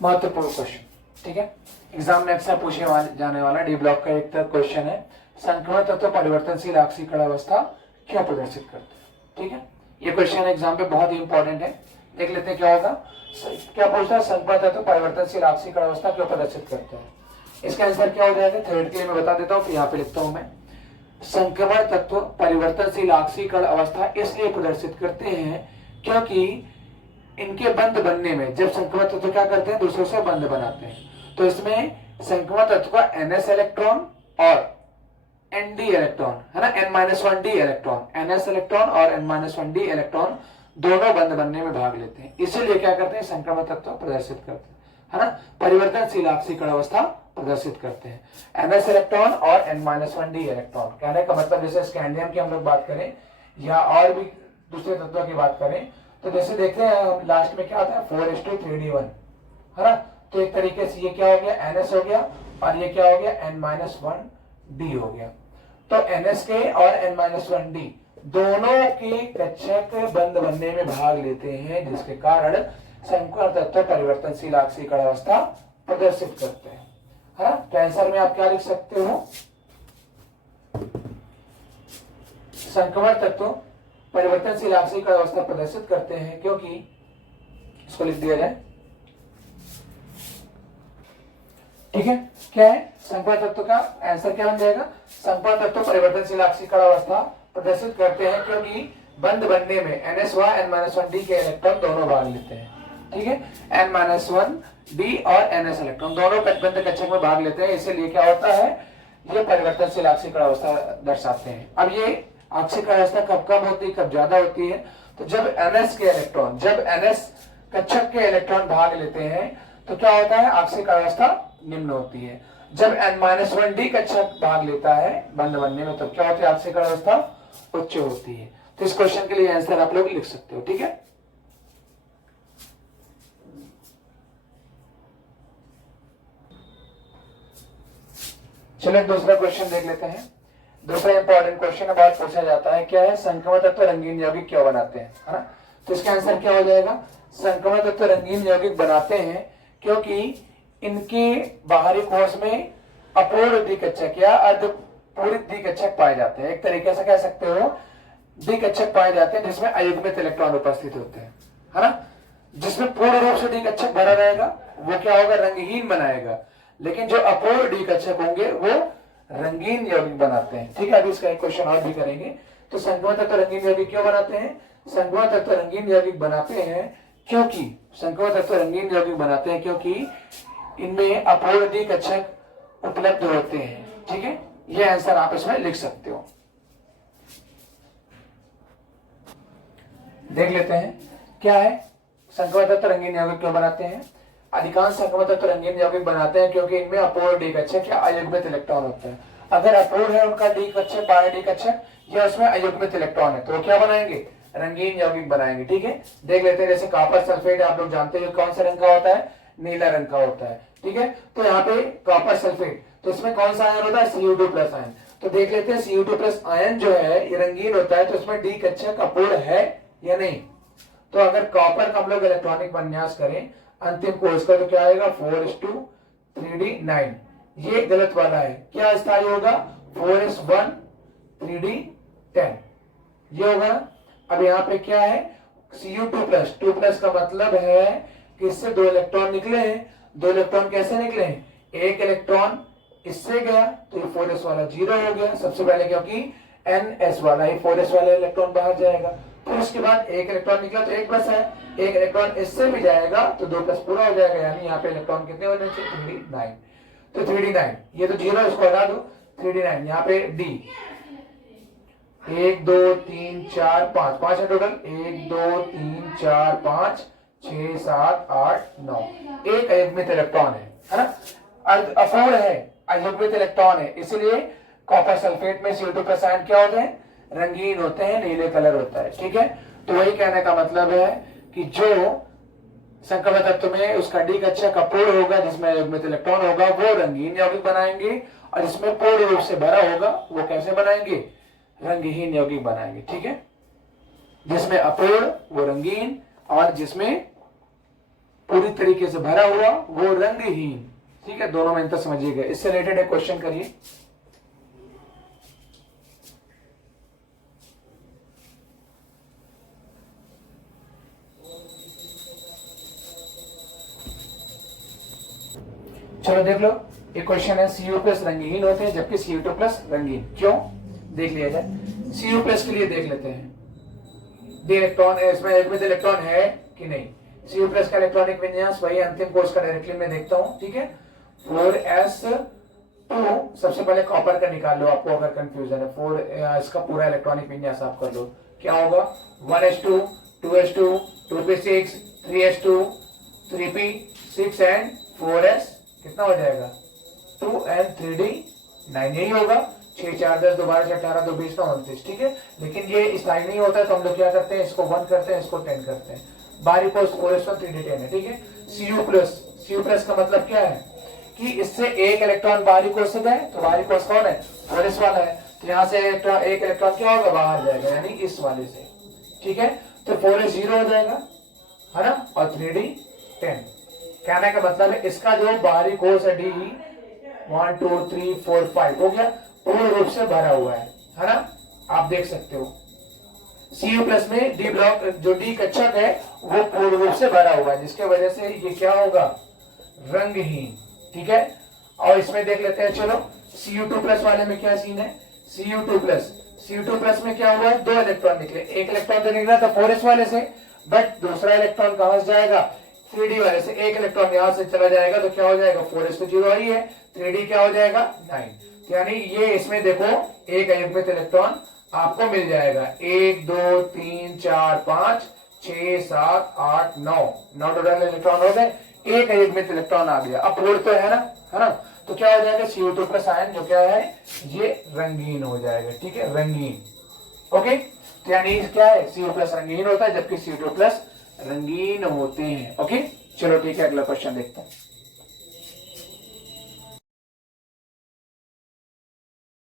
महत्वपूर्ण क्वेश्चन, ठीक है। एग्जाम में अक्सर पूछे जाने वाला डी ब्लॉक का एक क्वेश्चन है, संक्रमण तत्व परिवर्तनशील आक्सीकरण अवस्था क्यों प्रदर्शित करते हैं, ठीक है। ये क्वेश्चन एग्जाम पे बहुत ही इंपॉर्टेंट है। देख लेते हैं क्या होगा। क्या पूछता है, संक्रमण तत्व परिवर्तनशील आक्सीकरण अवस्था क्यों प्रदर्शित करते हैं। इसका आंसर क्या हो जाएगा, थ्योरेटिकली मैं बता देता हूँ, यहाँ पे लिखता हूं मैं। संक्रमण तत्व परिवर्तनशील आक्सीकरण अवस्था इसलिए प्रदर्शित करते हैं क्योंकि इनके बंध बनने में, जब संक्रमण तत्व क्या करते हैं, दूसरों से बंध बनाते हैं, तो इसमें संक्रमण तत्व का NS इलेक्ट्रॉन और ND इलेक्ट्रॉन है ना, N-1D इलेक्ट्रॉन, NS इलेक्ट्रॉन और N-1D इलेक्ट्रॉन दोनों बंध बनने में भाग लेते हैं। इसीलिए क्या करते हैं, संक्रमण तत्व प्रदर्शित करते हैं, है ना, परिवर्तनशील आक्सीकरण अवस्था प्रदर्शित करते हैं। NS इलेक्ट्रॉन और N-1D इलेक्ट्रॉन, कहने का मतलब जैसे स्कैंडियम की हम लोग बात करें या और भी दूसरे तत्वों की बात करें, तो जैसे देखते हैं लास्ट में क्या आता है 4:3D1, है ना। तो एक तरीके से ये क्या हो गया, NS हो गया, और ये क्या हो गया, N-1D हो गया। तो NS के और N-1D दोनों के कक्षक बंध बनने में भाग लेते हैं, जिसके कारण संक्रमण तत्व परिवर्तनशील आक्सीकरण अवस्था प्रदर्शित करते हैं, है ना। तो आंसर में आप क्या लिख सकते हो, संक्रमण तत्व परिवर्तनशील आक्सीकरण अवस्था प्रदर्शित करते हैं क्योंकि, इसको लिख दिया जाए, ठीक है। क्या है, संक्रमण तत्व का आंसर क्या बन जाएगा, संक्रमण तत्व परिवर्तनशील आक्सीकरण अवस्था प्रदर्शित करते हैं क्योंकि बंध बनने में NS व N-1D के इलेक्ट्रॉन दोनों भाग लेते हैं, ठीक है। N-1D और NS इलेक्ट्रॉन दोनों बंध कक्षक में भाग लेते हैं, इसीलिए क्या होता है, ये परिवर्तनशील आक्सीकरण अवस्था दर्शाते हैं। अब ये आक्सीकरण अवस्था कब कम होती है, कब ज्यादा होती है, तो जब NS के इलेक्ट्रॉन, जब NS कक्षक के इलेक्ट्रॉन भाग लेते हैं तो क्या होता है, आक्सीकरण अवस्था निम्न होती है। जब N-1D कक्षक भाग लेता है बंध बनने में, तब क्या होती है, आक्सीकरण अवस्था उच्च होती है। तो इस क्वेश्चन के लिए आंसर आप लोग लिख सकते हो, ठीक है। चलो दूसरा क्वेश्चन देख लेते हैं। दूसरा इंपॉर्टेंट क्वेश्चन है, बहुत पूछा जाता है, क्या है, संक्रमण तत्व रंगीन यौगिक क्यों बनाते हैं, है ना। तो इसका आंसर क्या हो जाएगा, संक्रमण तत्व रंगीन यौगिक बनाते हैं क्योंकि इनके बाहरी कोश में अपूर्ण द्विकक्षक या अर्धपूरित द्विकक्षक पाए जाते हैं। एक तरीके से कह सकते हो द्विकक्षक पाए जाते हैं जिसमें अयुग्मित इलेक्ट्रॉन उपस्थित होते हैं, है ना। जिसमें पूर्ण रूप से द्विकक्षक भरा रहेगा वो क्या होगा, रंगहीन बनाएगा, लेकिन जो अपूर्ण द्विकक्षक होंगे वो रंगीन यौगिक बनाते हैं, ठीक है। अभी इसका एक क्वेश्चन और भी करेंगे। तो संक्रमण तत्व रंगीन यौगिक क्यों बनाते हैं, संक्रमण तत्व रंगीन यौगिक बनाते हैं क्योंकि, संक्रमण तत्व रंगीन यौगिक बनाते हैं क्योंकि इनमें अपूर्ण द्विकक्षक उपलब्ध होते हैं, ठीक है। यह आंसर आप इसमें लिख सकते हो। देख लेते हैं क्या है, संक्रमण तत्व रंगीन यौगिक क्यों बनाते हैं। अधिकांश संक्रमण तत्व रंगीन यौगिक बनाते हैं क्योंकि इनमें अपूर्ण द्विकक्षक या अयुग्मित इलेक्ट्रॉन होते हैं। अगर अपूर्ण है उनका द्विकक्षक, बाह्य द्विकक्षक, या उसमें अयुग्मित इलेक्ट्रॉन है, तो क्या बनाएंगे, रंगीन यौगिक बनाएंगे, ठीक है। देख लेते हैं, जैसे कॉपर सल्फेट आप लोग जानते हैं कौन सा रंग का होता है, नीला रंग का होता है, ठीक है। तो यहाँ पे कॉपर सल्फेट, तो इसमें कौन सा आयन होता है, Cu2+ आयन। तो देख लेते हैं Cu2+ आयन जो है ये रंगीन होता है, तो इसमें द्विकक्षक अपूर्ण है या नहीं। तो अगर कॉपर का हम लोग इलेक्ट्रॉनिक विन्यास करें अंतिम कोर्स का, तो क्या आएगा 4:3D9, ये गलत वाला है, क्या स्थायी होगा 4:1:3D10, ये होगा। अब यहाँ पे क्या है, Cu2+, 2+ का मतलब है कि इससे 2 इलेक्ट्रॉन निकले हैं। 2 इलेक्ट्रॉन कैसे निकले हैं, एक इलेक्ट्रॉन इससे गया तो ये 4s वाला 0 हो गया सबसे पहले, क्योंकि NS वाला ही 4s वाला इलेक्ट्रॉन बाहर जाएगा। फिर उसके बाद एक इलेक्ट्रॉन निकला तो एक प्लस है, एक इलेक्ट्रॉन इससे भी जाएगा तो 2+ पूरा हो जाएगा, यानी यहाँ पे इलेक्ट्रॉन कितने होने चाहिए, 3D9। तो 3D9, ये तो 0 इसको हटा दो, 3D9 यहाँ पे D 1 2 3 4 5 5 है टोटल, 1 2 3 4 5 6 7 8 9, एक अयुग्मित इलेक्ट्रॉन है ना, अपूर्ण है, अयुग्मित इलेक्ट्रॉन है, इसलिए कॉपर सल्फेट में Cu2+ आयन क्या होते हैं, रंगीन होते हैं, नीले कलर होता है, ठीक है। तो वही कहने का मतलब है कि जो संक्रमण तत्व में उसका द्विकक्षक अपूर्ण होगा, जिसमें अयुग्मित इलेक्ट्रॉन होगा, वो रंगीन यौगिक बनाएंगे, और जिसमें पूर्ण रूप से भरा होगा वो कैसे बनाएंगे, रंगहीन यौगिक बनाएंगे, ठीक है। जिसमें अपूर्ण वो रंगीन, और जिसमें पूरी तरीके से भरा हुआ, वो रंगहीन। ठीक है, दोनों में अंतर समझिएगा। इससे रिलेटेड एक क्वेश्चन करिए। चलो देख लो, एक क्वेश्चन है Cu प्लस रंगहीन होते हैं जबकि Cu2 प्लस रंगीन। क्यों, देख लिया जाए। Cu प्लस के लिए देख लेते हैं, डी इलेक्ट्रॉन इसमें एक में इलेक्ट्रॉन है कि नहीं। Cu प्लस का इलेक्ट्रॉनिक विन्यास वही अंतिम कोर्स का डायरेक्टली मैं देखता हूं। ठीक है, 4s2 सबसे पहले कॉपर का निकाल लो, आपको अगर कंफ्यूजन है। 4 इसका पूरा इलेक्ट्रॉनिक विन्यास आप कर लो, क्या होगा 1s2 2s2 2p6 3s2 3p6 and 4s कितना हो जाएगा 2 and 3d 9, यही होगा। 6 4 10 2 12 18 2 20 29। ठीक है, लेकिन ये इस लाइन नहीं होता है तो हम लोग क्या करते हैं, इसको 1 करते हैं, इसको 10 करते हैं। बारी कोस 4s1 3d10 है। ठीक है, Cu प्लस का मतलब क्या है कि इससे एक इलेक्ट्रॉन बाहरी कोस से गए, तो बाहरी कोस कौन है 4s वाला है, तो यहाँ से एक इलेक्ट्रॉन क्या होगा बाहर जाएगा, यानी इस वाले से। ठीक है, तो 4s 0 हो जाएगा, है ना, और 3d 10। कहने का मतलब है इसका जो बाहरी कोर्स है डी 1 2 3 4 5 हो गया, पूर्ण रूप से भरा हुआ है ना, आप देख सकते हो। Cu प्लस में डी ब्लॉक जो डी कक्षक है वो पूर्ण रूप से भरा हुआ है, जिसके वजह से ये क्या होगा रंगहीन। ठीक है, और इसमें देख लेते हैं। चलो Cu2 प्लस वाले में क्या सीन है, Cu2 प्लस में क्या हुआ है, 2 इलेक्ट्रॉन निकले। एक इलेक्ट्रॉन तो निकला था 4s वाले से, बट दूसरा इलेक्ट्रॉन कहां से जाएगा 3d वाले से। एक इलेक्ट्रॉन यहां से चला जाएगा तो क्या हो जाएगा 4s तो 0 ही है, 3d क्या हो जाएगा 9। यानी ये इसमें देखो एक अयुग्मित इलेक्ट्रॉन आपको मिल जाएगा। 1 2 3 4 5 6 7 8 9 टोटल इलेक्ट्रॉन हो गए, एक अयुग्मित इलेक्ट्रॉन आ गया। अब फोर तो है ना, तो क्या हो जाएगा Cu2 प्लस आयन जो क्या है ये रंगीन हो जाएगा। ठीक है, रंगीन। ओके, तो यानी क्या है Cu प्लस रंगीन होता है जबकि Cu2 प्लस रंगीन होते हैं। ओके, चलो ठीक है, अगला क्वेश्चन देखते हैं।